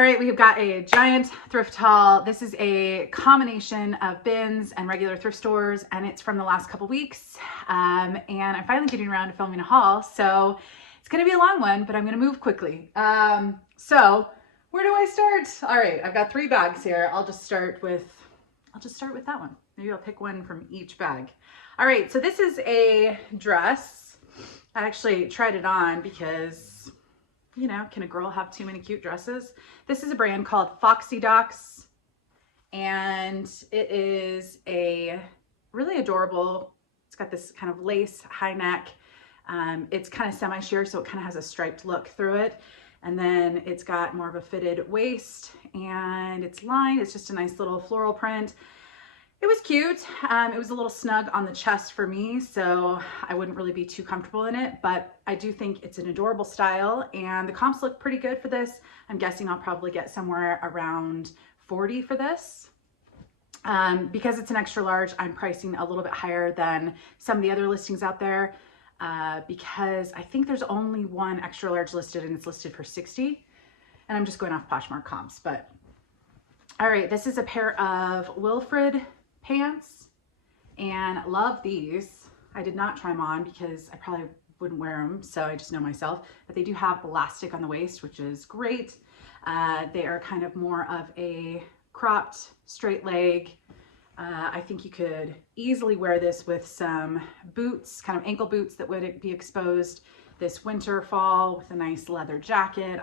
All right, we've got a giant thrift haul. This is a combination of bins and regular thrift stores, and it's from the last couple weeks. And I'm finally getting around to filming a haul, so it's gonna be a long one, but I'm gonna move quickly. So where do I start? All right, I've got 3 bags here. I'll just start with that one. Maybe I'll pick one from each bag. All right, so this is a dress. I actually tried it on because, you know, can a girl have too many cute dresses? This is a brand called Foxy Docks, and it is a really adorable, it's got this kind of lace high neck. It's kind of semi-sheer, so it kind of has a striped look through it. And then it's got more of a fitted waist, and it's lined. It's just a nice little floral print. It was cute. It was a little snug on the chest for me, so I wouldn't really be too comfortable in it, but I do think it's an adorable style, and the comps look pretty good for this. I'm guessing I'll probably get somewhere around 40 for this. Because it's an extra large, I'm pricing a little bit higher than some of the other listings out there, because I think there's only one extra large listed, and it's listed for 60, and I'm just going off Poshmark comps. But all right, this is a pair of Wilfred pants, and love these. I did not try them on because I probably wouldn't wear them, so I just know myself, but they do have elastic on the waist, which is great. They are kind of more of a cropped straight leg. I think you could easily wear this with some boots, kind of ankle boots that would be exposed this winter, fall, with a nice leather jacket.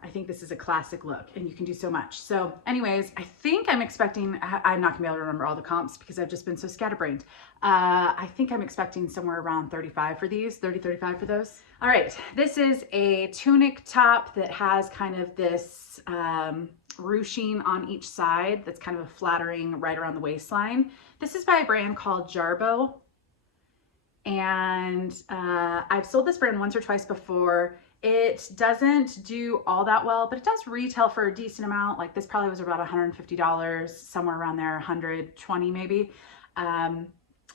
I think this is a classic look, and you can do so much. So anyways, I think I'm expecting, I'm not gonna be able to remember all the comps because I've just been so scatterbrained. I think I'm expecting somewhere around 35 for these, 30, 35 for those. All right, this is a tunic top that has kind of this ruching on each side that's kind of flattering right around the waistline. This is by a brand called Jarbo, and I've sold this brand once or twice before. It doesn't do all that well, but it does retail for a decent amount. Like this probably was about $150, somewhere around there, 120 maybe.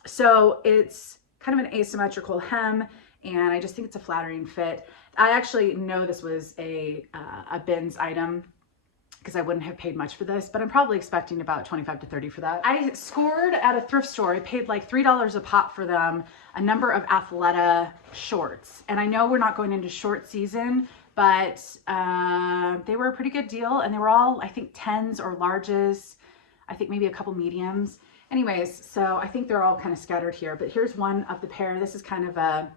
So it's kind of an asymmetrical hem, and I just think it's a flattering fit. I actually know this was a bins item because I wouldn't have paid much for this, but I'm probably expecting about 25 to 30 for that. I scored at a thrift store. I paid like $3 a pop for them, a number of Athleta shorts. And I know we're not going into short season, but they were a pretty good deal, and they were all, I think, 10s or larges. I think maybe a couple mediums. Anyways, so I think they're all kind of scattered here, but here's one of the pair. This is kind of a,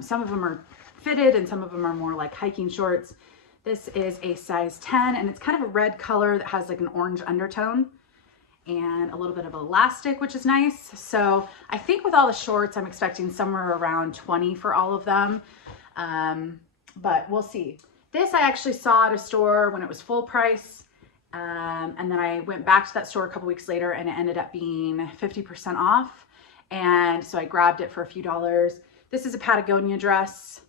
some of them are fitted and some of them are more like hiking shorts. This is a size 10, and it's kind of a red color that has like an orange undertone and a little bit of elastic, which is nice. So I think with all the shorts, I'm expecting somewhere around 20 for all of them, but we'll see. This I actually saw at a store when it was full price, and then I went back to that store a couple weeks later, and it ended up being 50% off, and so I grabbed it for a few dollars. This is a Patagonia dress,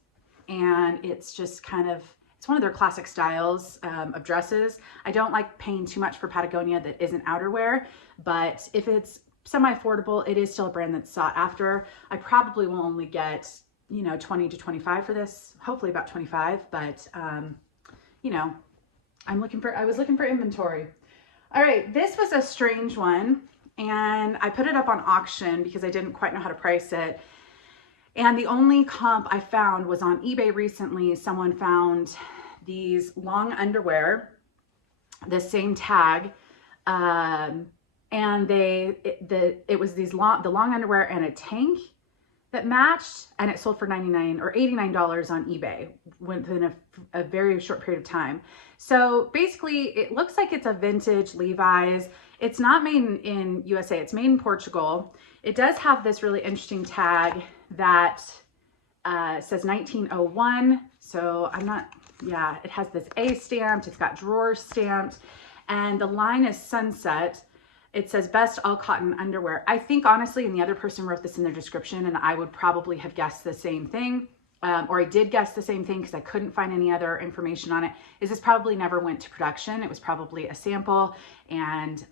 and it's just kind of, it's one of their classic styles of dresses. I don't like paying too much for Patagonia that isn't outerwear, but if it's semi-affordable, it is still a brand that's sought after. I probably will only get, you know, 20 to 25 for this, hopefully about 25, but you know, I was looking for inventory. All right, this was a strange one, and I put it up on auction because I didn't quite know how to price it. And the only comp I found was on eBay recently. Someone found these long underwear, the same tag, and it was the long underwear and a tank that matched, and it sold for $99 or $89 on eBay within a very short period of time. So basically, it looks like it's a vintage Levi's. It's not made in USA, it's made in Portugal. It does have this really interesting tag that says 1901. So I'm not, yeah, it has this A stamped, it's got drawers stamped, and the line is sunset. It says best all cotton underwear. I think honestly, and the other person wrote this in their description, and I would probably have guessed the same thing, or I did guess the same thing because I couldn't find any other information on it, is this probably never went to production. It was probably a sample, and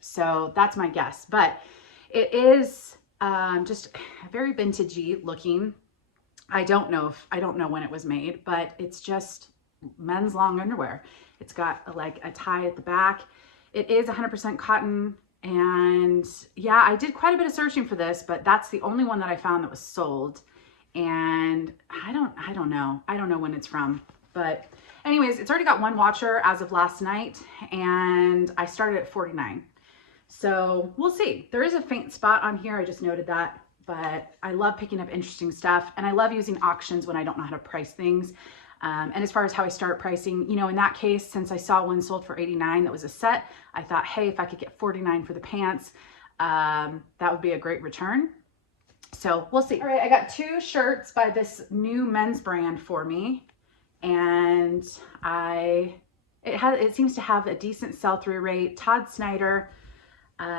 so that's my guess. But it is just very vintagey looking. I don't know when it was made, but it's just men's long underwear. It's got like a tie at the back. It is 100% cotton. And yeah, I did quite a bit of searching for this, but that's the only one that I found that was sold. And I don't know. I don't know when it's from, but anyways, it's already got one watcher as of last night, and I started at 49. So we'll see. There is a faint spot on here. I just noted that, but I love picking up interesting stuff, and I love using auctions when I don't know how to price things. And as far as how I start pricing, you know, in that case, since I saw one sold for 89 that was a set, I thought, hey, if I could get 49 for the pants, that would be a great return. So we'll see. All right, I got 2 shirts by this new men's brand for me, and it seems to have a decent sell-through rate. Todd Snyder.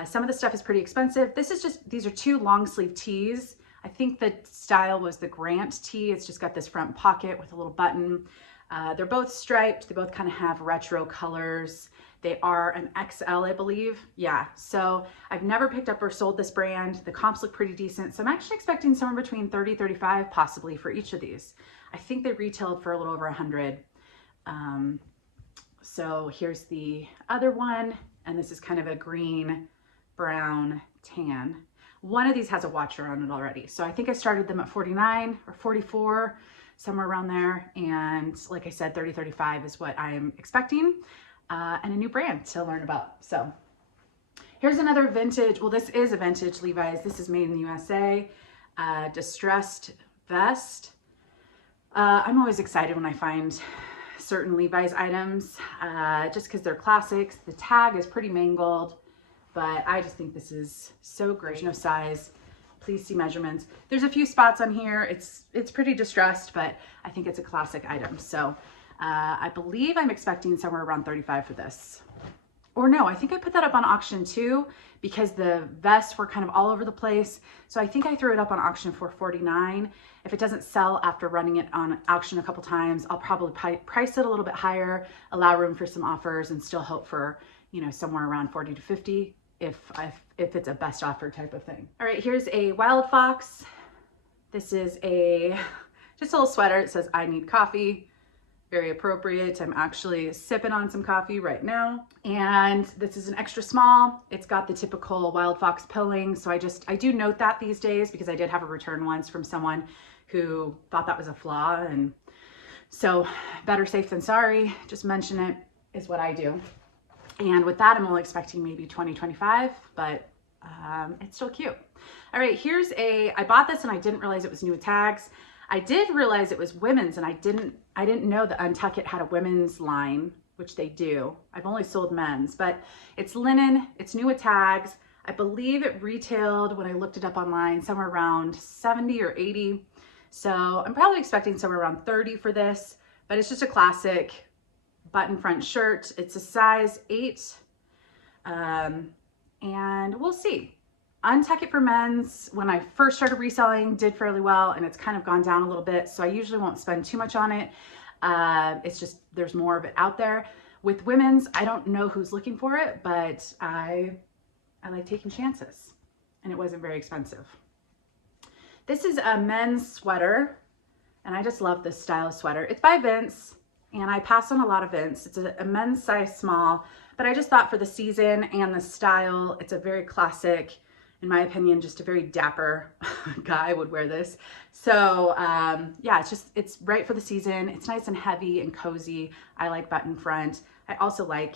Some of the stuff is pretty expensive. These are 2 long sleeve tees. I think the style was the Grant tee. It's just got this front pocket with a little button. They're both striped. They both kind of have retro colors. They are an XL, I believe. Yeah, so I've never picked up or sold this brand. The comps look pretty decent. So I'm actually expecting somewhere between 30, 35 possibly for each of these. I think they retailed for a little over 100. So here's the other one. And this is kind of a green, brown, tan. One of these has a watcher on it already. So I think I started them at 49 or 44, somewhere around there. And like I said, 30, 35 is what I'm expecting. And a new brand to learn about. So here's another vintage. Well, this is a vintage Levi's. This is made in the USA. Distressed vest. I'm always excited when I find certain Levi's items, just because they're classics. The tag is pretty mangled, but I just think this is so great. There's no size. Please see measurements. There's a few spots on here. It's pretty distressed, but I think it's a classic item. So I believe I'm expecting somewhere around 35 for this. Or no, I think I put that up on auction too, because the vests were kind of all over the place. So I think I threw it up on auction for 49. If it doesn't sell after running it on auction a couple times, I'll probably price it a little bit higher, allow room for some offers, and still hope for, you know, somewhere around 40 to 50 if it's a best offer type of thing. All right, here's a Wild Fox. This is just a little sweater. It says, I need coffee. Very appropriate. I'm actually sipping on some coffee right now. And this is an extra small. It's got the typical Wild Fox pilling. So I do note that these days, because I did have a return once from someone who thought that was a flaw. And so better safe than sorry. Just mention it is what I do. And with that, I'm only expecting maybe 20, 25, but it's still cute. All right, I bought this and I didn't realize it was new with tags. I did realize it was women's, and I didn't know that Untucked had a women's line, which they do. I've only sold men's, but it's linen, it's new with tags. I believe it retailed, when I looked it up online, somewhere around 70 or 80. So I'm probably expecting somewhere around 30 for this, but it's just a classic button front shirt. It's a size 8, and we'll see. Untucked for men's, when I first started reselling, did fairly well, and it's kind of gone down a little bit, so I usually won't spend too much on it. It's just, there's more of it out there. With women's, I don't know who's looking for it, but I like taking chances, and it wasn't very expensive. This is a men's sweater, and I just love this style of sweater. It's by Vince, and I pass on a lot of Vince. It's a men's size small, but I just thought for the season and the style, it's a very classic, in my opinion, just a very dapper guy would wear this. So yeah, it's right for the season. It's nice and heavy and cozy. I like button front. I also like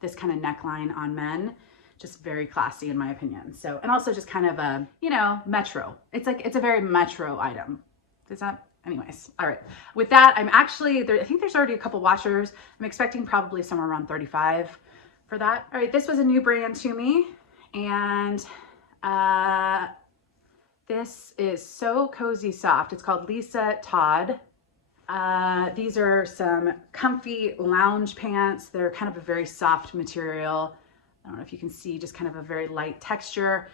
this kind of neckline on men. Just very classy in my opinion. So, and also just kind of a, you know, metro. It's a very metro item. Does that, anyways. All right. With that, I think there's already a couple washers. I'm expecting probably somewhere around 35 for that. All right. This was a new brand to me. And this is so cozy soft. It's called Lisa Todd. These are some comfy lounge pants. They're kind of a very soft material. I don't know if you can see, just kind of a very light texture.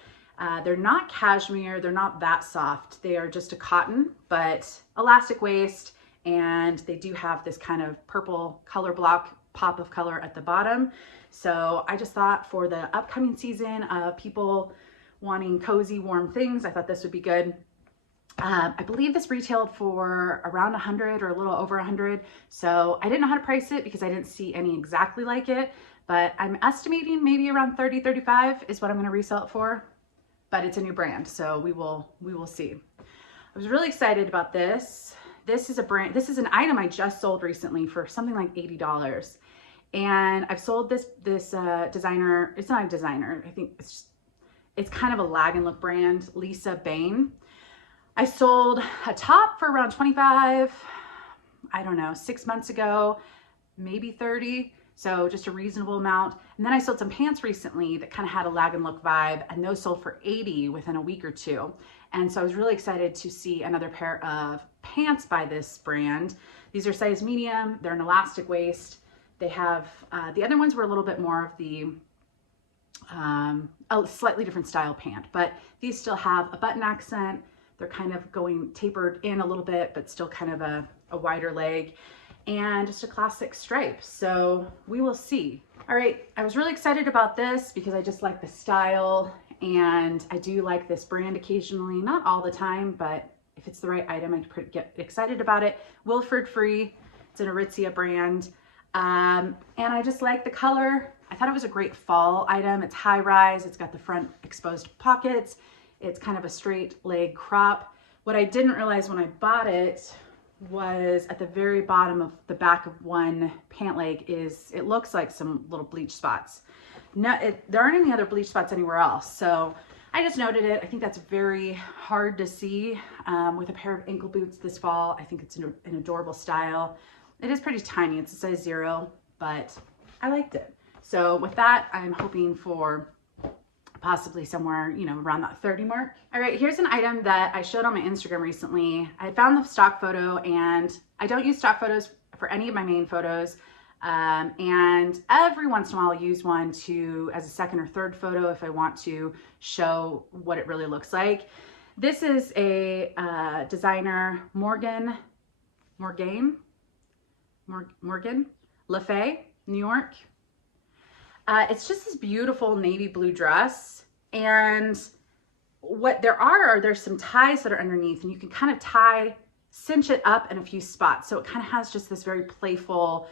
They're not cashmere. They're not that soft. They are just a cotton, but elastic waist. And they do have this kind of purple color block pop of color at the bottom. So I just thought for the upcoming season of people wanting cozy, warm things, I thought this would be good. I believe this retailed for around 100 or a little over 100. So I didn't know how to price it because I didn't see any exactly like it, but I'm estimating maybe around 30, 35 is what I'm going to resell it for, but it's a new brand. So we will see. I was really excited about this. This is an item I just sold recently for something like $80. And I've sold this designer, it's not a designer, I think it's kind of a lag and look brand, Lisa Bain. I sold a top for around 25, I don't know, 6 months ago, maybe 30. So just a reasonable amount. And then I sold some pants recently that kind of had a lag and look vibe, and those sold for 80 within a week or two. And so I was really excited to see another pair of pants by this brand. These are size medium, they're an elastic waist. They have, the other ones were a little bit more of the, a slightly different style pant, but these still have a button accent. They're kind of going tapered in a little bit, but still kind of a wider leg, and just a classic stripe. So we will see. All right, I was really excited about this because I just like the style, and I do like this brand occasionally, not all the time, but if it's the right item, I get excited about it. Wilford Free, it's an Aritzia brand. And I just like the color. I thought it was a great fall item. It's high rise, it's got the front exposed pockets. It's kind of a straight leg crop. What I didn't realize when I bought it was at the very bottom of the back of one pant leg it looks like some little bleach spots. There aren't any other bleach spots anywhere else. So I just noted it. I think that's very hard to see with a pair of ankle boots this fall. I think it's an adorable style. It is pretty tiny. It's a size 0, but I liked it. So with that, I'm hoping for possibly somewhere, you know, around that 30 mark. All right, here's an item that I showed on my Instagram recently. I found the stock photo, and I don't use stock photos for any of my main photos. And every once in a while I'll use one as a second or third photo if I want to show what it really looks like. This is a designer, Morgan Le Fay, New York. It's just this beautiful navy blue dress, and what there's some ties that are underneath, and you can kind of cinch it up in a few spots. So it kind of has just this very playful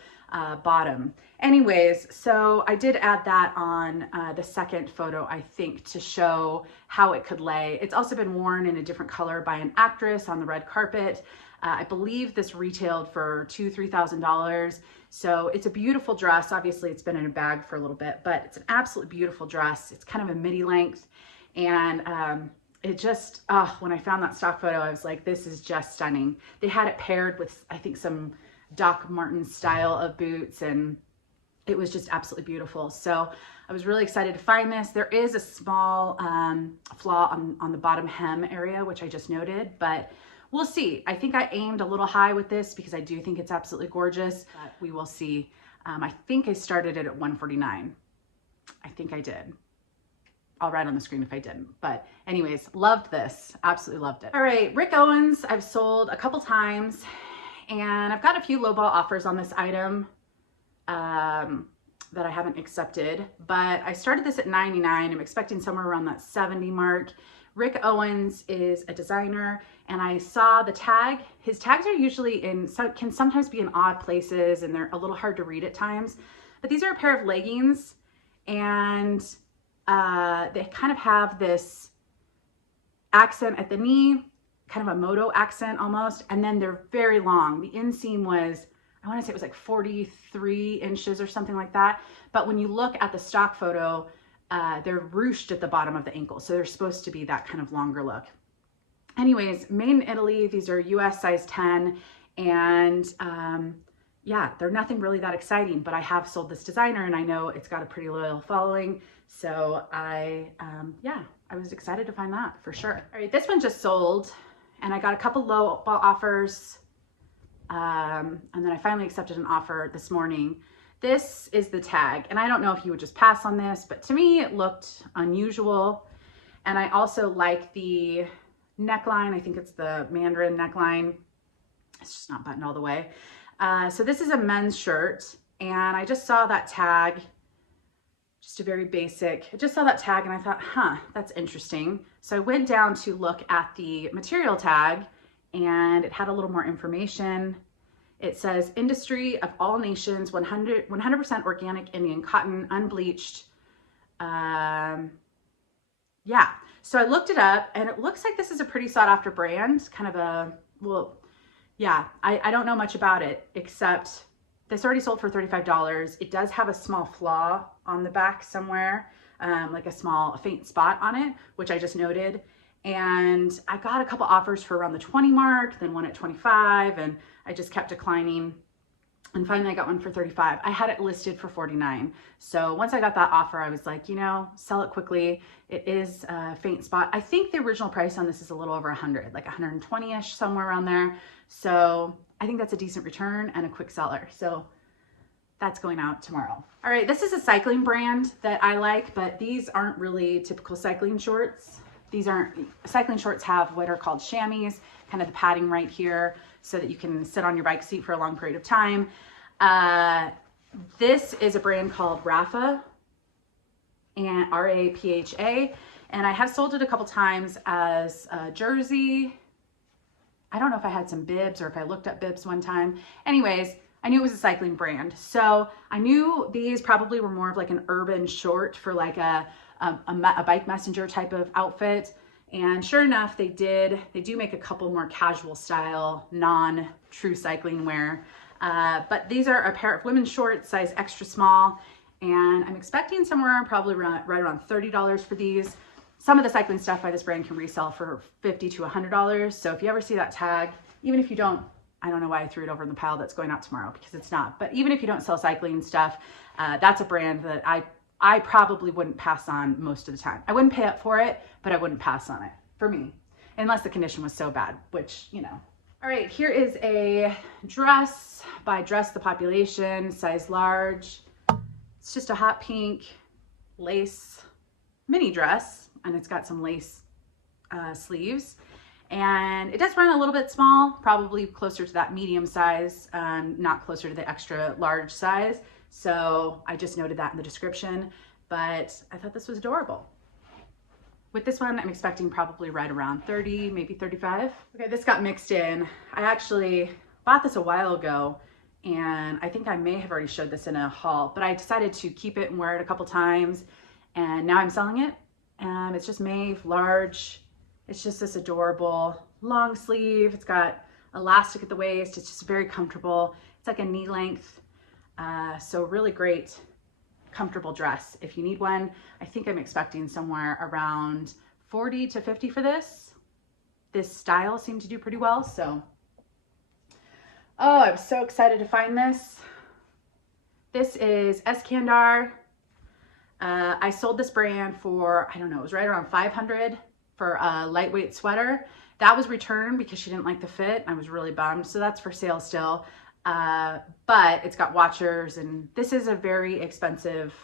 bottom. Anyways, so I did add that on the second photo, I think, to show how it could lay. It's also been worn in a different color by an actress on the red carpet. I believe this retailed for $2,000-$3,000. So it's a beautiful dress. Obviously it's been in a bag for a little bit, but it's an absolutely beautiful dress. It's kind of a midi length, and it just, when I found that stock photo, I was like, this is just stunning. They had it paired with, I think, some Doc Marten style of boots, and it was just absolutely beautiful. So I was really excited to find this. There is a small flaw on the bottom hem area, which I just noted, but we'll see. I think I aimed a little high with this because I do think it's absolutely gorgeous, but we will see. I think I started it at $149. I think I did. I'll write on the screen if I didn't, but anyways, loved this, absolutely loved it. All right, Rick Owens, I've sold a couple times, and I've got a few lowball offers on this item that I haven't accepted, but I started this at $99. I'm expecting somewhere around that 70 mark. Rick Owens is a designer, and I saw the tag. His tags are usually can sometimes be in odd places, and they're a little hard to read at times, but these are a pair of leggings, and they kind of have this accent at the knee, kind of a moto accent almost, and then they're very long. The inseam was, I want to say it was like 43 inches or something like that, but when you look at the stock photo, they're ruched at the bottom of the ankle, so they're supposed to be that kind of longer look. Anyways, made in Italy. These are US size 10, and yeah, they're nothing really that exciting, but I have sold this designer, and I know it's got a pretty loyal following, so yeah, I was excited to find that for sure. All right, this one just sold, and I got a couple low ball offers, and then I finally accepted an offer this morning. This is the tag, and I don't know if you would just pass on this, but to me it looked unusual, and I also like the neckline. I think it's the Mandarin neckline. It's just not buttoned all the way. So this is a men's shirt, and I just saw that tag Just a very basic, I just saw that tag and I thought, huh, that's interesting. So I went down to look at the material tag and it had a little more information. It says industry of all nations, 100% organic Indian cotton, unbleached. Yeah, so I looked it up and it looks like this is a pretty sought after brand, kind of a, well, yeah, I don't know much about it except this already sold for $35. It does have a small flaw on the back somewhere, like a faint spot on it, which I just noted. And I got a couple offers for around the 20 mark, then one at 25, and I just kept declining. And finally I got one for 35. I had it listed for 49. So once I got that offer, I was like, you know, sell it quickly. It is a faint spot. I think the original price on this is a little over 100, like 120-ish, somewhere around there. So I think that's a decent return and a quick seller. So that's going out tomorrow. All right, this is a cycling brand that I like, but these aren't really typical cycling shorts. Cycling shorts have what are called chamois, kind of the padding right here so that you can sit on your bike seat for a long period of time. This is a brand called Rapha, and R-A-P-H-A, and I have sold it a couple times as a jersey. I don't know if I had some bibs or if I looked up bibs one time. Anyways, I knew it was a cycling brand. So I knew these probably were more of like an urban short for like a bike messenger type of outfit. And sure enough, they do make a couple more casual style, non-true cycling wear. But these are a pair of women's shorts, size extra small. And I'm expecting somewhere probably right around $30 for these. Some of the cycling stuff by this brand can resell for $50 to $100. So if you ever see that tag, even if you don't, I don't know why I threw it over in the pile that's going out tomorrow, because it's not. But even if you don't sell cycling stuff, that's a brand that I probably wouldn't pass on most of the time. I wouldn't pay up for it, but I wouldn't pass on it for me, unless the condition was so bad, which, you know. All right, here is a dress by Dress the Population, size large. It's just a hot pink lace mini dress, and it's got some lace sleeves. And it does run a little bit small, probably closer to that medium size, not closer to the extra large size. So I just noted that in the description, but I thought this was adorable. With this one, I'm expecting probably right around 30, maybe 35. Okay, this got mixed in. I actually bought this a while ago, and I think I may have already showed this in a haul, but I decided to keep it and wear it a couple times, and now I'm selling it. It's just made large. It's just this adorable long sleeve. It's got elastic at the waist. It's just very comfortable. It's like a knee length. So really great, comfortable dress. If you need one, I think I'm expecting somewhere around 40 to 50 for this. This style seemed to do pretty well. So, oh, I'm so excited to find this. This is Eskandar. I sold this brand for, I don't know, it was right around 500 for a lightweight sweater. That was returned because she didn't like the fit. I was really bummed. So that's for sale still. But it's got watchers, and this is a very expensive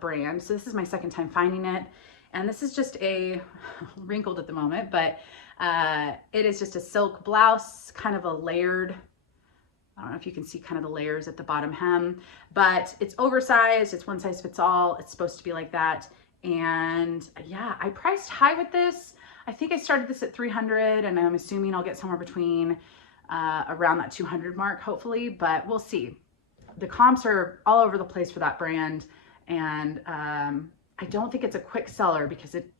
brand. So this is my second time finding it. And this is just a, wrinkled at the moment, but it is just a silk blouse, kind of a layered, I don't know if you can see kind of the layers at the bottom hem, but it's oversized. It's one size fits all. It's supposed to be like that. And yeah, I priced high with this. I think I started this at 300, and I'm assuming I'll get somewhere between around that 200 mark, hopefully, but we'll see. The comps are all over the place for that brand. And I don't think it's a quick seller because it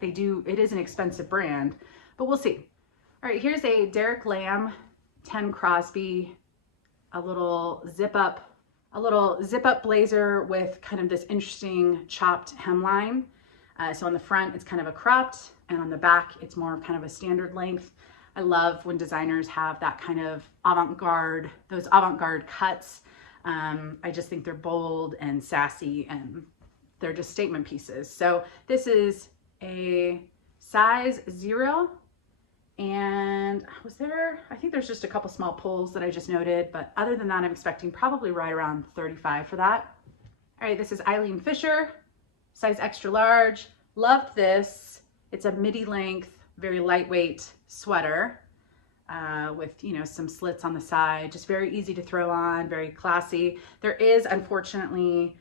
is an expensive brand, but we'll see. All right, here's a Derek Lamb 10 Crosby, a little zip up blazer with kind of this interesting chopped hemline. So on the front, it's kind of a cropped, and on the back, it's more kind of a standard length. I love when designers have that kind of those avant-garde cuts. I just think they're bold and sassy, and they're just statement pieces. So this is a size 0. And I think there's just a couple small pulls that I just noted, but other than that, I'm expecting probably right around 35 for that. All right, this is Eileen Fisher, size extra large. Loved this. It's a midi length, very lightweight sweater with, you know, some slits on the side, just very easy to throw on, very classy. There is, unfortunately,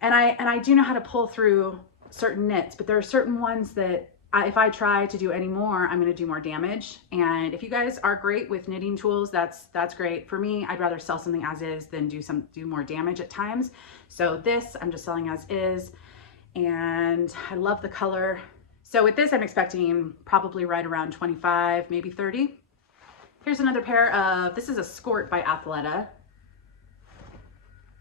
And I do know how to pull through certain knits, but there are certain ones that if I try to do any more, I'm going to do more damage. And if you guys are great with knitting tools, that's great. For me, I'd rather sell something as is than do more damage at times. So this I'm just selling as is, and I love the color. So with this, I'm expecting probably right around 25, maybe 30. Here's another pair of, this is a skirt by Athleta.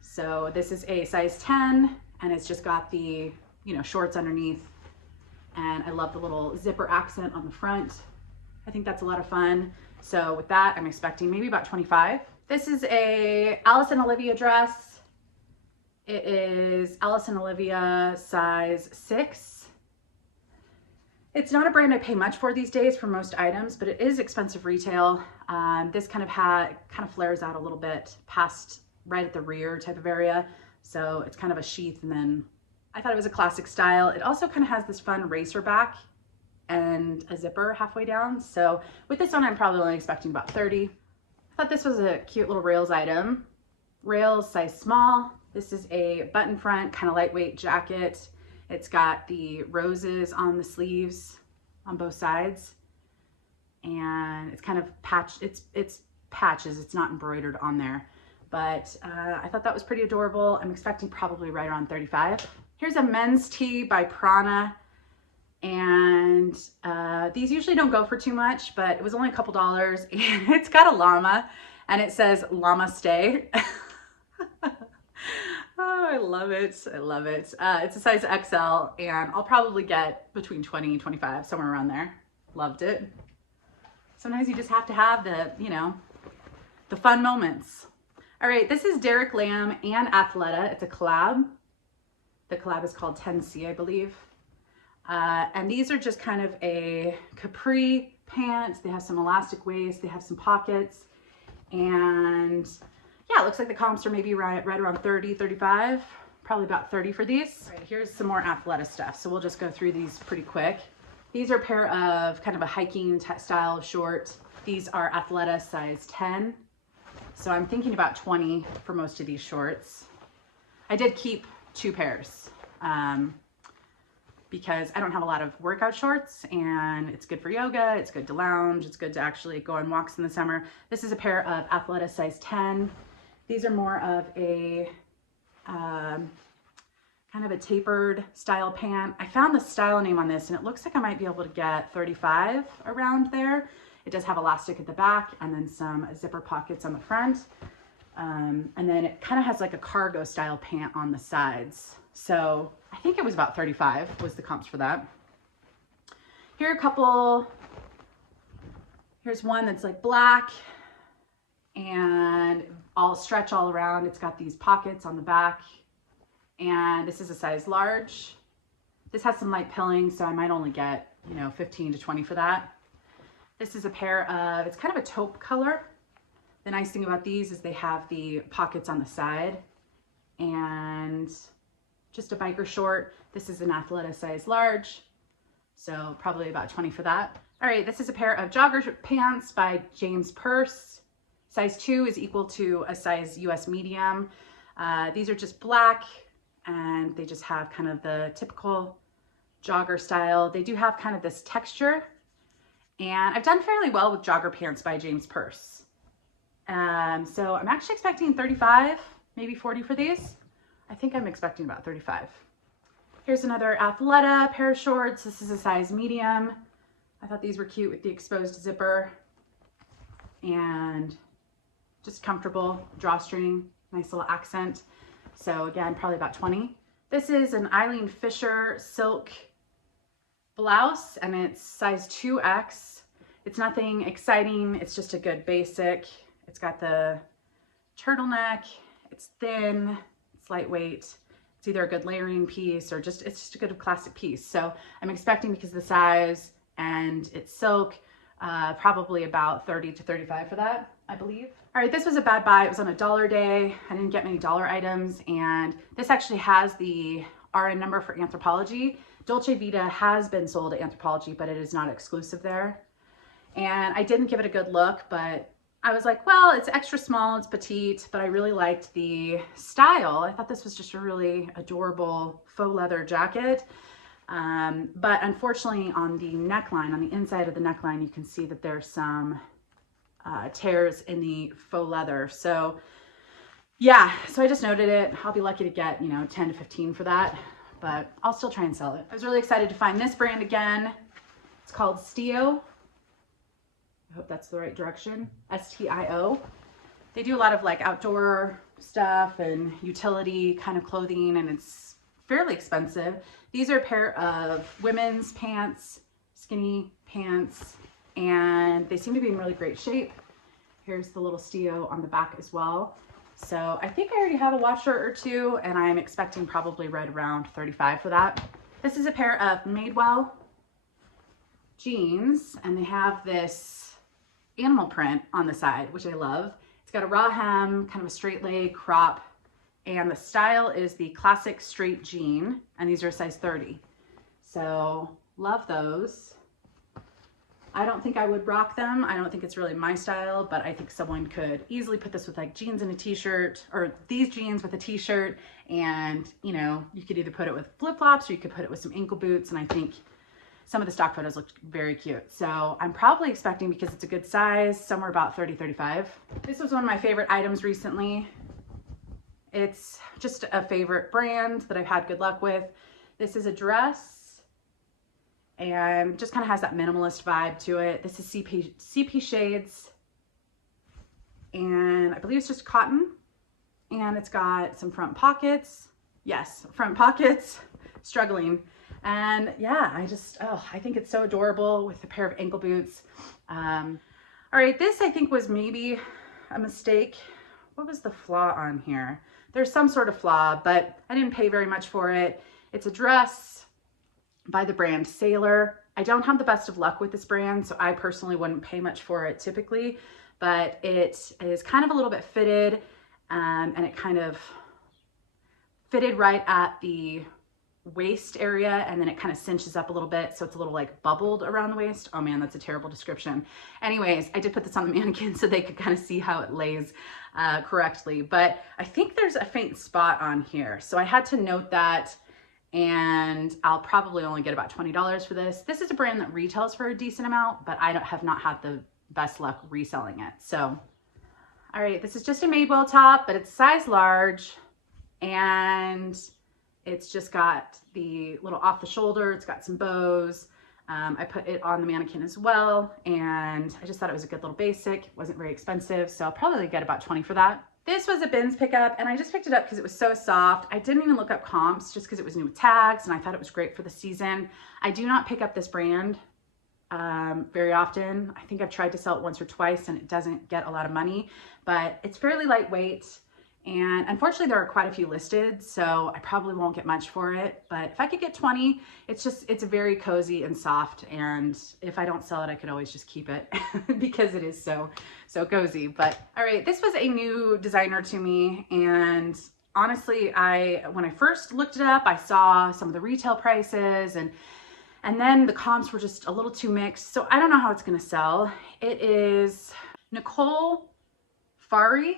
So this is a size 10, and it's just got the, you know, shorts underneath. And I love the little zipper accent on the front. I think that's a lot of fun. So with that, I'm expecting maybe about 25. This is a Alice and Olivia dress. It is Alice and Olivia size 6. It's not a brand I pay much for these days for most items, but it is expensive retail. This kind of flares out a little bit past right at the rear type of area. So it's kind of a sheath, and then I thought it was a classic style. It also kind of has this fun racer back and a zipper halfway down. So with this one, I'm probably only expecting about 30. I thought this was a cute little Rails item. Rails size small. This is a button front, kind of lightweight jacket. It's got the roses on the sleeves on both sides. And it's kind of it's patches. It's not embroidered on there. But I thought that was pretty adorable. I'm expecting probably right around 35. Here's a men's tee by Prana. And these usually don't go for too much, but it was only a couple dollars. And it's got a llama, and it says llama stay. Oh, I love it. I love it. It's a size XL, and I'll probably get between 20 and 25, somewhere around there. Loved it. Sometimes you just have to have the, you know, the fun moments. All right, this is Derek Lam and Athleta. It's a collab. The collab is called 10C, I believe. And these are just kind of a capri pants. They have some elastic waist. They have some pockets. And yeah, it looks like the comps are maybe right around 30, 35. Probably about 30 for these. All right, here's some more Athleta stuff. So we'll just go through these pretty quick. These are a pair of kind of a hiking style short. These are Athleta size 10. So I'm thinking about 20 for most of these shorts. I did keep 2 pairs because I don't have a lot of workout shorts, and it's good for yoga, it's good to lounge, it's good to actually go on walks in the summer. This is a pair of Athleta size 10. These are more of a kind of a tapered style pant. I found the style name on this, and it looks like I might be able to get 35 around there. It does have elastic at the back and then some zipper pockets on the front. And then it kind of has like a cargo style pant on the sides. So I think it was about 35 was the comps for that. Here are a couple. Here's one that's like black and all stretch all around. It's got these pockets on the back. And this is a size large. This has some light pilling, so I might only get, you know, 15 to 20 for that. This is a pair of, it's kind of a taupe color. The nice thing about these is they have the pockets on the side, and just a biker short. This is an Athleta size large, so probably about 20 for that. All right, this is a pair of jogger pants by James Purse. Size 2 is equal to a size US medium. These are just black, and they just have kind of the typical jogger style. They do have kind of this texture, and I've done fairly well with jogger pants by James Purse. So I'm actually expecting 35, maybe 40 for these. I think I'm expecting about 35. Here's another Athleta pair of shorts. This is a size medium. I thought these were cute with the exposed zipper and just comfortable drawstring, nice little accent. So again, probably about 20. This is an Eileen Fisher silk blouse, and it's size 2X. It's nothing exciting. It's just a good basic. It's got the turtleneck. It's thin. It's lightweight. It's either a good layering piece or it's just a good classic piece. So I'm expecting, because of the size and it's silk, probably about 30 to 35 for that, I believe. All right, this was a bad buy. It was on a dollar day. I didn't get many dollar items, and this actually has the RN number for Anthropologie. Dolce Vita has been sold at Anthropologie, but it is not exclusive there. And I didn't give it a good look, but I was like, well, it's extra small, it's petite, but I really liked the style. I thought this was just a really adorable faux leather jacket. But unfortunately on the neckline, on the inside of the neckline, you can see that there's some tears in the faux leather. So yeah, so I just noted it. I'll be lucky to get, 10 to 15 for that, but I'll still try and sell it. I was really excited to find this brand again. It's called Stio. I hope that's the right direction. S-T-I-O. They do a lot of like outdoor stuff and utility kind of clothing, and it's fairly expensive. These are a pair of women's pants, skinny pants, and they seem to be in really great shape. Here's the little Stio on the back as well. So I think I already have a wash shirt or two, and I'm expecting probably right around 35 for that. This is a pair of Madewell jeans, and they have this animal print on the side, which I love. It's got a raw hem, kind of a straight leg crop, and the style is the classic straight jean, and these are a size 30. So love those. I don't think I would rock them. I don't think it's really my style, but I think someone could easily put this with like jeans and a t-shirt, or these jeans with a t-shirt, and you could either put it with flip-flops or you could put it with some ankle boots, and I think some of the stock photos looked very cute. So I'm probably expecting, because it's a good size, somewhere about 30, 35. This was one of my favorite items recently. It's just a favorite brand that I've had good luck with. This is a dress, and just kind of has that minimalist vibe to it. This is CP shades, and I believe it's just cotton, and it's got some front pockets. Yes, front pockets, struggling. And yeah, I think it's so adorable with a pair of ankle boots. All right, this I think was maybe a mistake. What was the flaw on here? There's some sort of flaw, but I didn't pay very much for it. It's a dress by the brand Sailor. I don't have the best of luck with this brand, so I personally wouldn't pay much for it typically, but it is kind of a little bit fitted, and it kind of fitted right at the waist area, and then it kind of cinches up a little bit, so it's a little like bubbled around the waist. Oh man, that's a terrible description. Anyways, I did put this on the mannequin so they could kind of see how it lays correctly, but I think there's a faint spot on here, so I had to note that, and I'll probably only get about $20 for this. This is a brand that retails for a decent amount, but I have not had the best luck reselling it. So, all right, this is just a Madewell top, but it's size large, and it's just got the little off the shoulder. It's got some bows. I put it on the mannequin as well, and I just thought it was a good little basic. It wasn't very expensive, so I'll probably get about 20 for that. This was a bins pickup, and I just picked it up because it was so soft. I didn't even look up comps just because it was new with tags, and I thought it was great for the season. I do not pick up this brand very often. I think I've tried to sell it once or twice, and it doesn't get a lot of money, but it's fairly lightweight. And unfortunately there are quite a few listed, so I probably won't get much for it, but if I could get 20, it's very cozy and soft, and if I don't sell it, I could always just keep it because it is so cozy. But all right, this was a new designer to me, and honestly, when I first looked it up, I saw some of the retail prices, and then the comps were just a little too mixed, so I don't know how it's gonna sell. It is Nicole Fari.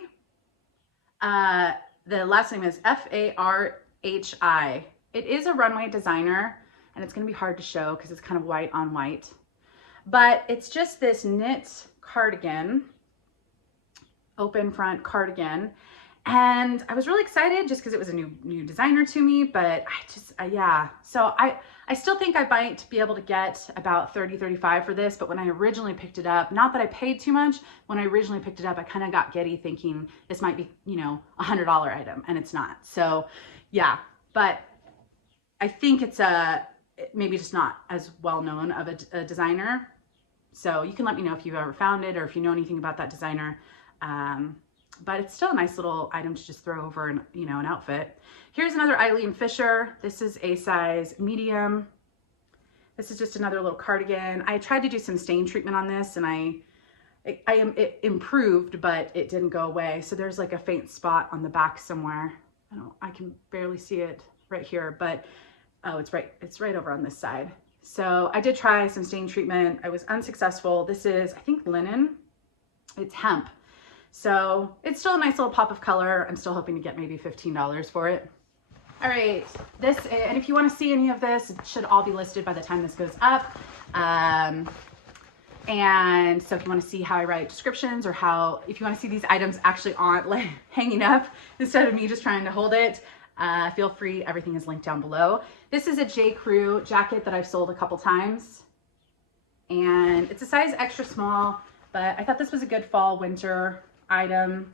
The last name is F-A-R-H-I. It is a runway designer, and it's going to be hard to show because it's kind of white on white, but it's just this knit cardigan, open front cardigan, and I was really excited just because it was a new designer to me, but yeah, so I still think I might be able to get about 30, 35 for this, but when I originally picked it up, not that I paid too much, when I originally picked it up, I kind of got giddy thinking this might be, $100 item, and it's not. So yeah, but I think it's maybe just not as well known of a designer. So you can let me know if you've ever found it or if you know anything about that designer. But it's still a nice little item to just throw over an outfit. Here's another Eileen Fisher. This is a size medium. This is just another little cardigan. I tried to do some stain treatment on this, and it improved, but it didn't go away. So there's like a faint spot on the back somewhere. I can barely see it right here, but oh, it's right over on this side. So I did try some stain treatment. I was unsuccessful. This is, I think, linen. It's hemp. So it's still a nice little pop of color. I'm still hoping to get maybe $15 for it. All right, this, and if you want to see any of this, it should all be listed by the time this goes up. And so if you want to see how I write descriptions, or how, if you want to see these items actually on, like, hanging up instead of me just trying to hold it, feel free. Everything is linked down below. This is a J. Crew jacket that I've sold a couple times, and it's a size extra small, but I thought this was a good fall winter item.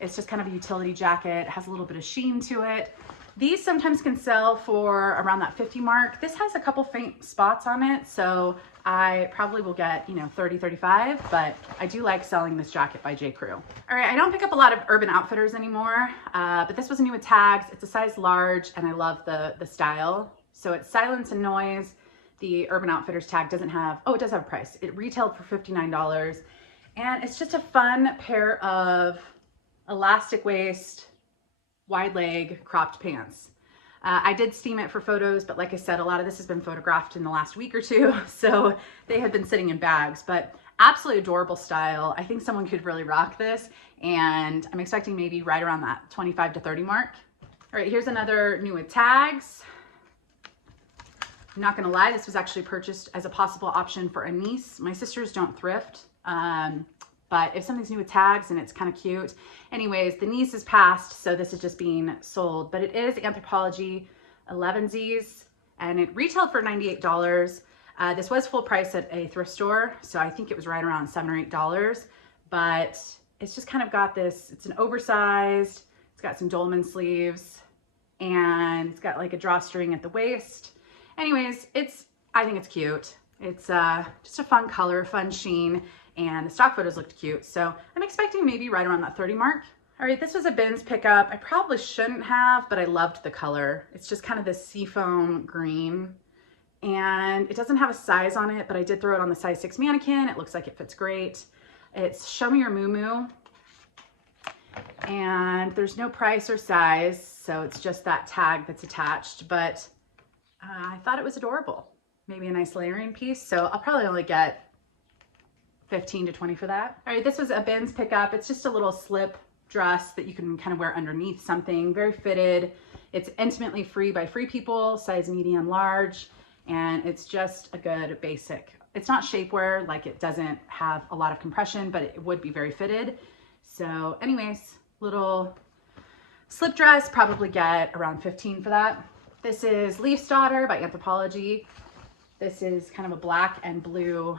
It's just kind of a utility jacket. It has a little bit of sheen to it. These sometimes can sell for around that 50 mark. This has a couple faint spots on it, so I probably will get, you know, 30, 35, but I do like selling this jacket by J. Crew. All right, I don't pick up a lot of Urban Outfitters anymore, but this was new with tags. It's a size large, and I love the style. So it's silence and noise. The Urban Outfitters tag doesn't have, oh, it does have a price. It retailed for $59, and it's just a fun pair of elastic waist, wide leg cropped pants. I did steam it for photos, but like I said, a lot of this has been photographed in the last week or two, so they have been sitting in bags, but absolutely adorable style. I think someone could really rock this, and I'm expecting maybe right around that 25 to 30 mark. All right, here's another new with tags. I'm not gonna lie, this was actually purchased as a possible option for a niece. My sisters don't thrift, but if something's new with tags and it's kind of cute. Anyways, the niece is passed, so this is just being sold, but it is Anthropologie 11Zs, and it retailed for $98. This was full price at a thrift store, so I think it was right around $7 or $8, but it's just kind of got this, it's an oversized, it's got some dolman sleeves, and it's got like a drawstring at the waist. Anyways, I think it's cute. It's just a fun color, fun sheen, and the stock photos looked cute. So I'm expecting maybe right around that 30 mark. All right, this was a bins pickup. I probably shouldn't have, but I loved the color. It's just kind of this seafoam green, and it doesn't have a size on it, but I did throw it on the size 6 mannequin. It looks like it fits great. It's Show Me Your Moo, and there's no price or size, so it's just that tag that's attached, but I thought it was adorable. Maybe a nice layering piece, so I'll probably only get 15 to 20 for that. All right, this was a bins pickup. It's just a little slip dress that you can kind of wear underneath something, very fitted. It's intimately free by Free People, size medium large, and it's just a good basic. It's not shapewear, like it doesn't have a lot of compression, but it would be very fitted. So anyways, little slip dress, probably get around 15 for that. This is Leaf's Daughter by Anthropologie. This is kind of a black and blue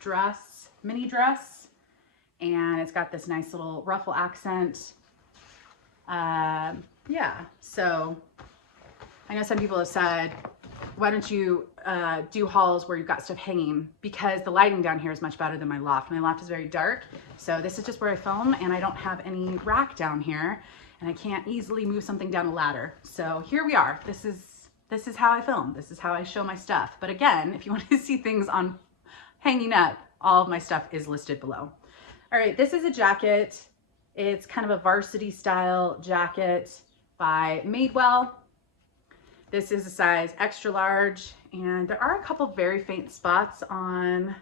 dress, mini dress, and it's got this nice little ruffle accent. Yeah, so I know some people have said, why don't you do hauls where you've got stuff hanging? Because the lighting down here is much better than my loft. My loft is very dark, so this is just where I film, and I don't have any rack down here, and I can't easily move something down a ladder. So here we are. This is how I film. This is how I show my stuff. But again, if you want to see things on hanging up, all of my stuff is listed below. All right, this is a jacket. It's kind of a varsity style jacket by Madewell. This is a size extra large, and there are a couple very faint spots on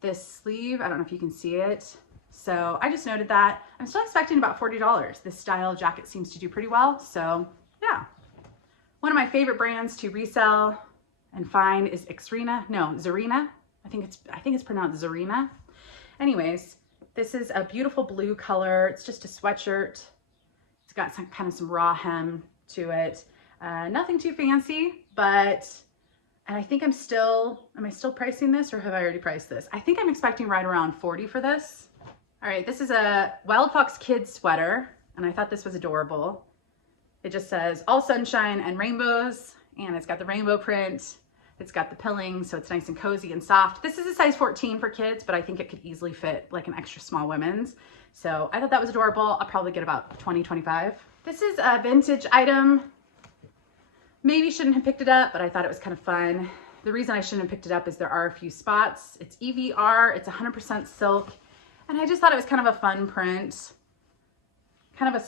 this sleeve. I don't know if you can see it. So I just noted that. I'm still expecting about $40. This style of jacket seems to do pretty well, so yeah. One of my favorite brands to resell and find is Zarina. I think it's pronounced Zarina. Anyways, this is a beautiful blue color. It's just a sweatshirt. It's got some kind of some raw hem to it. Nothing too fancy, but, and I think am I still pricing this, or have I already priced this? I think I'm expecting right around 40 for this. All right, this is a Wild Fox Kids sweater, and I thought this was adorable. It just says all sunshine and rainbows, and it's got the rainbow print. It's got the pilling, so it's nice and cozy and soft. This is a size 14 for kids, but I think it could easily fit like an extra small women's. So I thought that was adorable. I'll probably get about 20, 25. This is a vintage item. Maybe shouldn't have picked it up, but I thought it was kind of fun. The reason I shouldn't have picked it up is there are a few spots. It's EVR, it's 100% silk, and I just thought it was kind of a fun print. Kind of a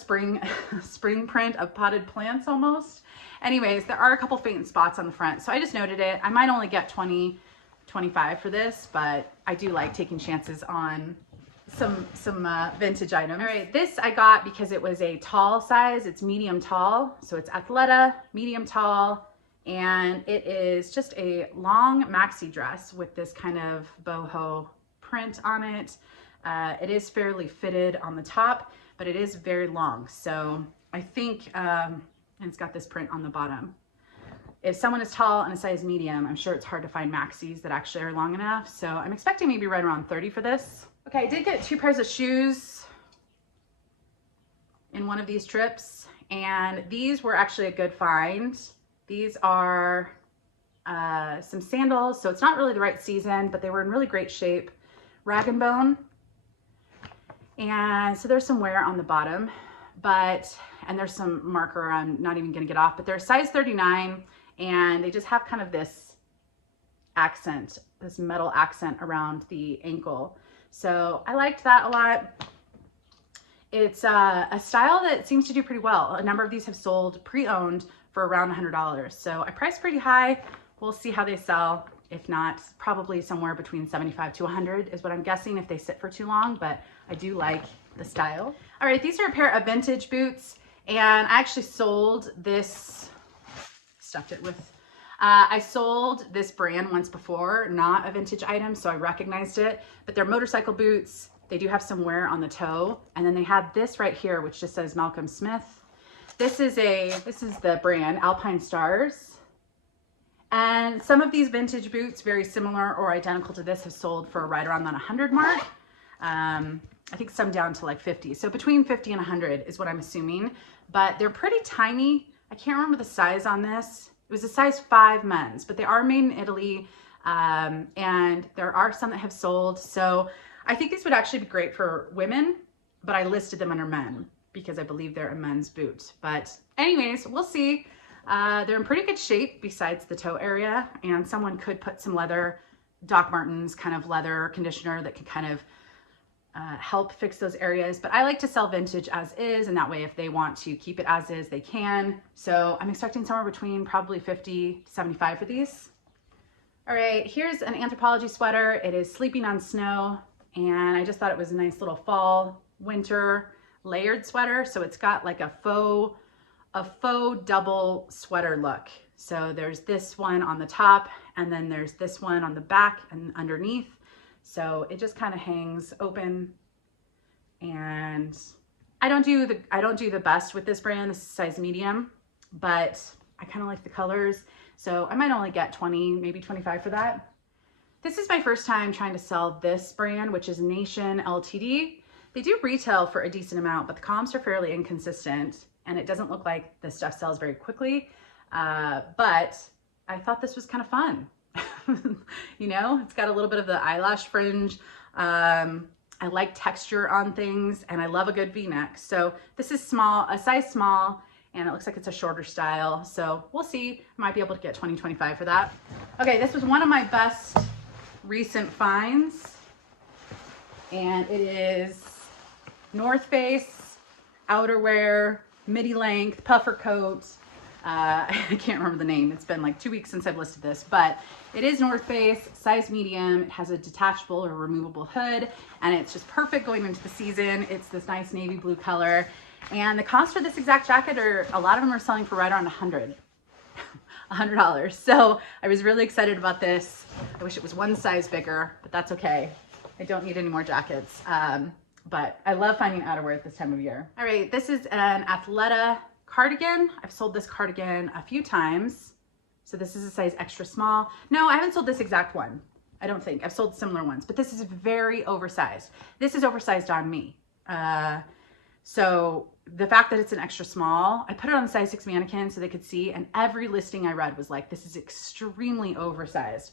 spring print of potted plants almost. Anyways, there are a couple faint spots on the front, so I just noted it. I might only get 20, 25 for this, but I do like taking chances on vintage items. All right, this I got because it was a tall size. It's medium tall, so it's Athleta, medium tall, and it is just a long maxi dress with this kind of boho print on it. It is fairly fitted on the top, but it is very long. So I think, and it's got this print on the bottom. If someone is tall and a size medium, I'm sure it's hard to find maxis that actually are long enough. So I'm expecting maybe right around 30 for this. Okay, I did get 2 pairs of shoes in one of these trips, and these were actually a good find. These are some sandals, so it's not really the right season, but they were in really great shape. Rag and Bone. And so there's some wear on the bottom, and there's some marker I'm not even gonna get off, but they're size 39, and they just have kind of this accent, this metal accent around the ankle. So I liked that a lot. It's a style that seems to do pretty well. A number of these have sold pre-owned for around $100. So I priced pretty high. We'll see how they sell. If not, probably somewhere between 75 to 100 is what I'm guessing if they sit for too long, but I do like the style. All right, these are a pair of vintage boots, and I actually sold this, stuffed it with, I sold this brand once before, not a vintage item, so I recognized it, but they're motorcycle boots. They do have some wear on the toe, and then they have this right here, which just says Malcolm Smith. This is the brand, Alpine Stars. And some of these vintage boots, very similar or identical to this, have sold for right around that 100 mark. I think some down to like 50. So between 50 and 100 is what I'm assuming, but they're pretty tiny. I can't remember the size on this. It was a size 5 men's, but they are made in Italy, and there are some that have sold. So I think these would actually be great for women, but I listed them under men because I believe they're a men's boot. But anyways, we'll see. They're in pretty good shape besides the toe area, and someone could put some leather, Doc Martens kind of leather conditioner that can kind of help fix those areas. But I like to sell vintage as is, and that way if they want to keep it as is, they can. So I'm expecting somewhere between probably 50 to 75 for these. All right, here's an Anthropologie sweater. It is Sleeping on Snow, and I just thought it was a nice little fall, winter layered sweater. So it's got like a faux double sweater look. So there's this one on the top, and then there's this one on the back and underneath. So it just kind of hangs open, and I don't do the best with this brand. This is size medium, but I kind of like the colors. So I might only get 20, maybe 25 for that. This is my first time trying to sell this brand, which is Nation Ltd. They do retail for a decent amount, but the comps are fairly inconsistent, and it doesn't look like the stuff sells very quickly. But I thought this was kind of fun. You know, it's got a little bit of the eyelash fringe. I like texture on things, and I love a good V-neck. So this is small, a size small, and it looks like it's a shorter style. So we'll see. I might be able to get 20, 25 for that. Okay, this was one of my best recent finds, and it is North Face outerwear, midi length, puffer coat. I can't remember the name. It's been like 2 weeks since I've listed this, but it is North Face, size medium. It has a detachable or removable hood, and it's just perfect going into the season. It's this nice navy blue color, and the cost for this exact jacket a lot of them are selling for right around $100. So I was really excited about this. I wish it was one size bigger, but that's okay. I don't need any more jackets. But I love finding outerwear at this time of year. All right, this is an Athleta cardigan. I've sold this cardigan a few times. So this is a size extra small. No, I haven't sold this exact one. I don't think. I've sold similar ones, but this is very oversized. This is oversized on me. So the fact that it's an extra small, I put it on the size 6 mannequin so they could see, and every listing I read was like, this is extremely oversized.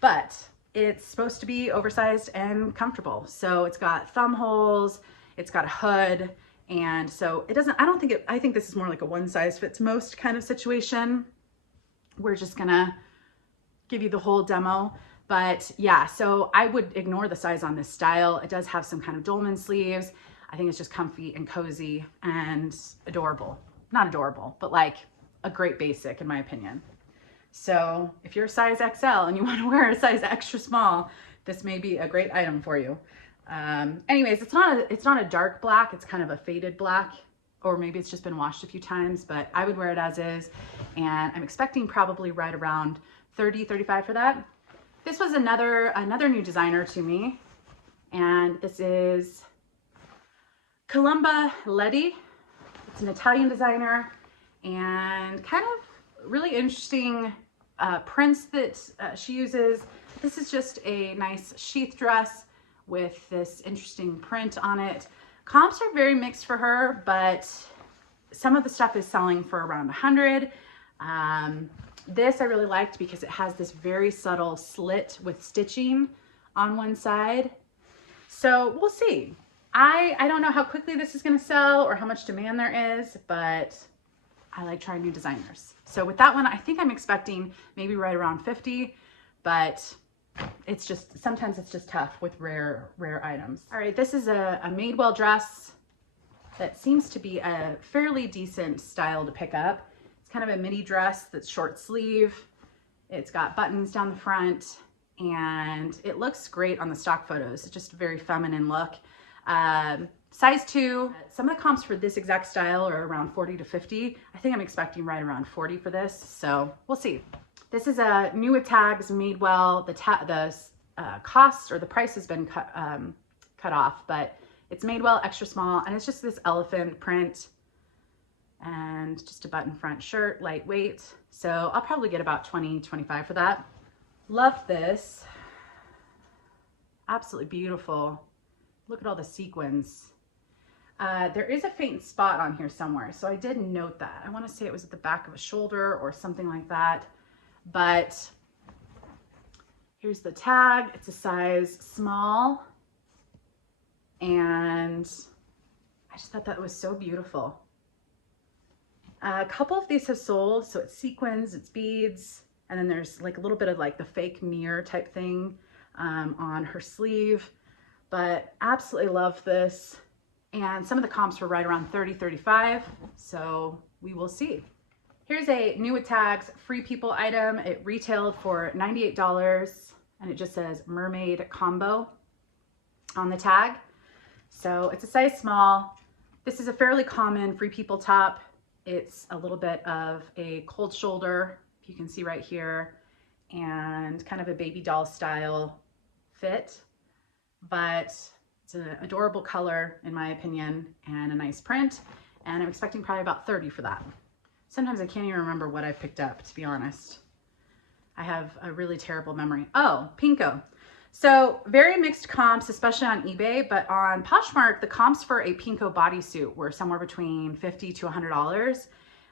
But it's supposed to be oversized and comfortable. So it's got thumb holes, it's got a hood, and so it doesn't, I think this is more like a one size fits most kind of situation. We're just gonna give you the whole demo. But yeah, so I would ignore the size on this style. It does have some kind of dolman sleeves. I think it's just comfy and cozy and adorable. Not adorable, but like a great basic in my opinion. So if you're a size XL and you want to wear a size extra small, this may be a great item for you. Anyways, it's not a dark black. It's kind of a faded black, or maybe it's just been washed a few times, but I would wear it as is. And I'm expecting probably right around 30, 35 for that. This was another new designer to me. And this is Blvd. It's an Italian designer, and kind of really interesting prints that she uses. This is just a nice sheath dress with this interesting print on it. Comps are very mixed for her, but some of the stuff is selling for around 100. This I really liked because it has this very subtle slit with stitching on one side. So we'll see. I don't know how quickly this is going to sell or how much demand there is, but I like trying new designers. So with that one, I think I'm expecting maybe right around 50, but it's just, sometimes it's just tough with rare items. All right, this is a Madewell dress that seems to be a fairly decent style to pick up. It's kind of a midi dress that's short sleeve. It's got buttons down the front, and it looks great on the stock photos. It's just a very feminine look. Size 2. Some of the comps for this exact style are around 40 to 50. I think I'm expecting right around 40 for this, so we'll see. This is a new with tags, Madewell. The cost or the price has been cut off, but it's Madewell extra small, and it's just this elephant print and just a button front shirt, lightweight. So I'll probably get about 20, 25 for that. Love this. Absolutely beautiful. Look at all the sequins. There is a faint spot on here somewhere, so I did note that. I want to say it was at the back of a shoulder or something like that. But here's the tag. It's a size small, and I just thought that was so beautiful. A couple of these have sold, so it's sequins, it's beads, and then there's like a little bit of like the fake mirror type thing on her sleeve. But absolutely love this. And some of the comps were right around 30, 35. So we will see. Here's a new with tags Free People item. It retailed for $98, and it just says mermaid combo on the tag. So it's a size small. This is a fairly common Free People top. It's a little bit of a cold shoulder, if you can see right here, and kind of a baby doll style fit. But it's an adorable color in my opinion, and a nice print, and I'm expecting probably about 30 for that. Sometimes I can't even remember what I picked up, to be honest. I have a really terrible memory. Oh, Pinko. So very mixed comps, especially on eBay, but on Poshmark, the comps for a Pinko bodysuit were somewhere between $50 to $100.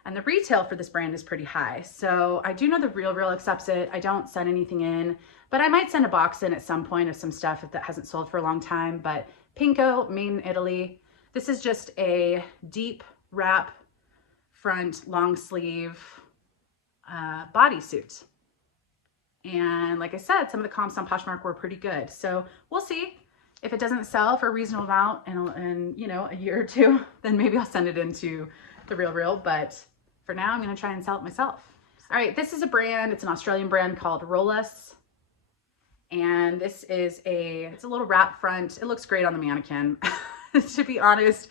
And the retail for this brand is pretty high. So I do know the Real accepts it. I don't send anything in, but I might send a box in at some point of some stuff if that hasn't sold for a long time. But Pinko, made in Italy. This is just a deep wrap front long sleeve bodysuit. And like I said, some of the comps on Poshmark were pretty good. So we'll see. If it doesn't sell for a reasonable amount in you know, a year or two, then maybe I'll send it into the Real. But for now, I'm going to try and sell it myself. All right, this is a brand. It's an Australian brand called Rollis. And this is it's a little wrap front. It looks great on the mannequin, to be honest.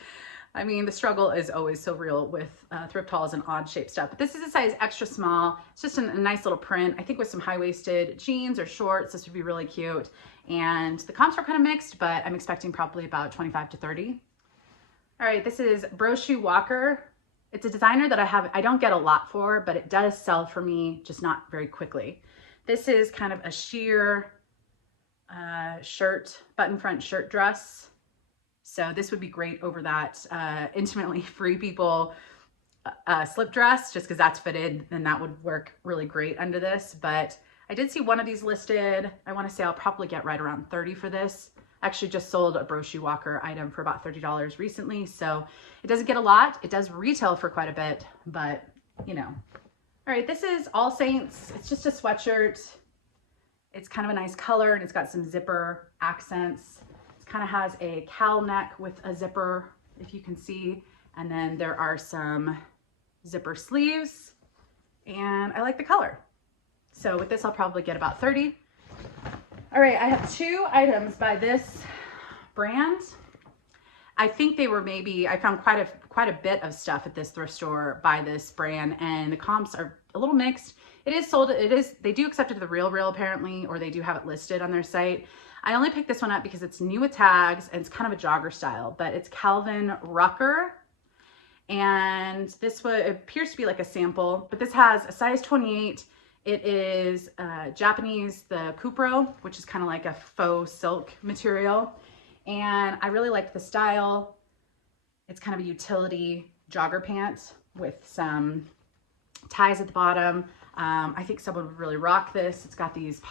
I mean, the struggle is always so real with thrift hauls and odd shaped stuff. But this is a size extra small. It's just a nice little print. I think with some high-waisted jeans or shorts, this would be really cute. And the comps are kind of mixed, but I'm expecting probably about 25 to 30. All right, this is Brochu Walker. It's a designer that I don't get a lot for, but it does sell for me, just not very quickly. This is kind of a sheer shirt, button front shirt dress. So this would be great over that Intimately Free People slip dress, just because that's fitted, and that would work really great under this. But I did see one of these listed. I want to say I'll probably get right around 30 for this. I actually just sold a Brochu Walker item for about $30 recently, so it doesn't get a lot. It does retail for quite a bit, but you know. All right, this is All Saints. It's just a sweatshirt. It's kind of a nice color, and it's got some zipper accents. It kind of has a cowl neck with a zipper, if you can see, and then there are some zipper sleeves, and I like the color. So with this, I'll probably get about 30. All right, I have two items by this brand. I think they were maybe, I found quite a bit of stuff at this thrift store by this brand, and the comps are a little mixed. It is sold, they do accept it to the Real apparently, or they do have it listed on their site. I only picked this one up because it's new with tags and it's kind of a jogger style, but it's Calvin Rucker. And this one appears to be like a sample, but this has a size 28. It is Japanese, the Cupro, which is kind of like a faux silk material. And I really liked the style. It's kind of a utility jogger pant with some ties at the bottom. I think someone would really rock this. It's got these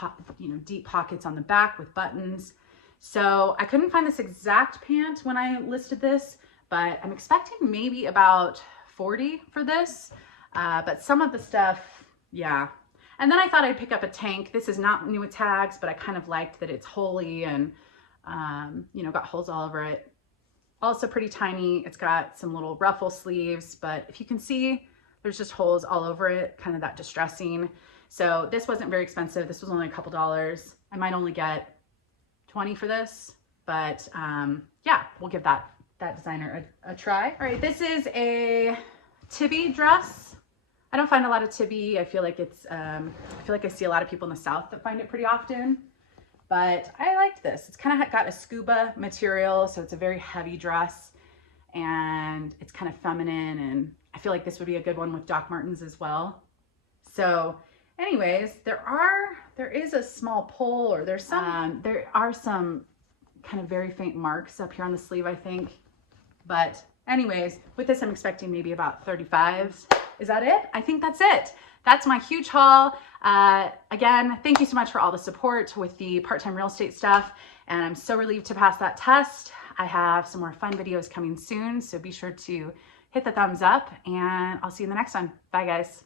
deep pockets on the back with buttons. So I couldn't find this exact pant when I listed this, but I'm expecting maybe about 40 for this. But some of the stuff, yeah. And then I thought I'd pick up a tank. This is not new with tags, but I kind of liked that it's holey and got holes all over it. Also pretty tiny. It's got some little ruffle sleeves, but if you can see, there's just holes all over it, kind of that distressing. So this wasn't very expensive. This was only a couple dollars. I might only get 20 for this, but yeah, we'll give that designer a try. All right, this is a Tibi dress. I don't find a lot of Tibi. I feel like I see a lot of people in the South that find it pretty often, but I liked this. It's kind of got a scuba material, so it's a very heavy dress, and it's kind of feminine, and I feel like this would be a good one with Doc Martens as well. So anyways, there is a small pull, or there are some kind of very faint marks up here on the sleeve, I think. But anyways, with this, I'm expecting maybe about 35. Is that it? I think that's it. That's my huge haul. Again, thank you so much for all the support with the part-time real estate stuff. And I'm so relieved to pass that test. I have some more fun videos coming soon, so be sure to hit the thumbs up, and I'll see you in the next one. Bye, guys.